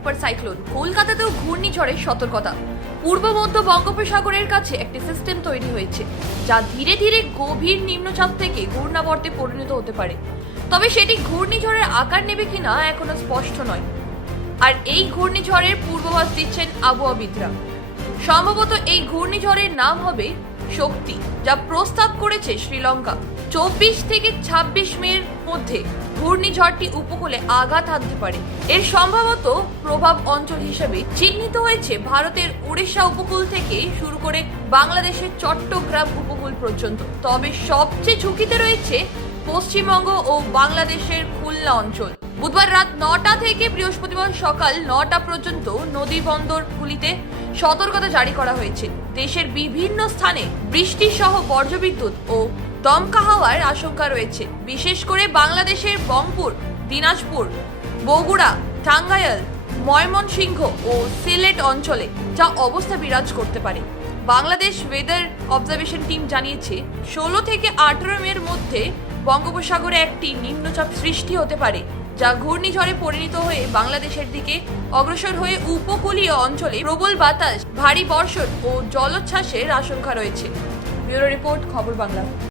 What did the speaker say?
Super cyclone. কলকাতাতেও ঘূর্ণিঝড়ের সতর্কতা। পূর্ব মধ্য বঙ্গোপসাগরের কাছে একটি সিস্টেম তৈরি হয়েছে, যা ধীরে ধীরে গভীর নিম্নচাপ থেকে ঘূর্ণাবর্তে পরিণত হতে পারে। তবে সেটি ঘূর্ণিঝড়ের আকার নেবে কিনা এখনও স্পষ্ট নয়। আর এই ঘূর্ণিঝড়ের পূর্বাভাস দিচ্ছেন আবহাওয়াবিদরা সম্ভবত এই ঘূর্ণিঝড়ের নাম হবে শক্তি, যা প্রস্তাব করেছে শ্রীলঙ্কা। চব্বিশ থেকে ছাব্বিশ মের মধ্যে ঘূর্ণিঝড়টি উপকূলে আঘাত হানতে পারে। এর সম্ভবত প্রভাব অঞ্চল হিসেবে চিহ্নিত হয়েছে ভারতের উড়িষ্যা উপকূল থেকে শুরু করে বাংলাদেশের চট্টগ্রাম উপকূল পর্যন্ত। তবে সবচেয়ে ঝুঁকিতে রয়েছে পশ্চিমবঙ্গ ও বাংলাদেশের খুলনা অঞ্চল। বুধবার রাত নটা থেকে বৃহস্পতিবার সকাল নটা পর্যন্ত নদী বন্দরগুলিতে সতর্কতা জারি করা হয়েছে। দেশের বিভিন্ন স্থানে বৃষ্টি সহ বজ্রবিদ্যুৎ ও দমকা হাওয়ার আশঙ্কা রয়েছে। বিশেষ করে বাংলাদেশের বংপুর দিনাজপুর, বগুড়া, টাঙ্গাইল, ময়মনসিংহ ও সিলেট অঞ্চলে যা অবস্থা বিরাজ করতে পারে। বাংলাদেশ ওয়েদার অবজারভেশন টিম জানিয়েছে, ষোলো থেকে আঠারো মের মধ্যে বঙ্গোপসাগরে একটি নিম্নচাপ সৃষ্টি হতে পারে, যা ঘূর্ণিঝড়ে পরিণত হয়ে বাংলাদেশের দিকে অগ্রসর হয়ে উপকূলীয় অঞ্চলে প্রবল বাতাস, ভারী বর্ষণ ও জলোচ্ছ্বাসের আশঙ্কা রয়েছে। ব্যুরো রিপোর্ট, খবর বাংলা।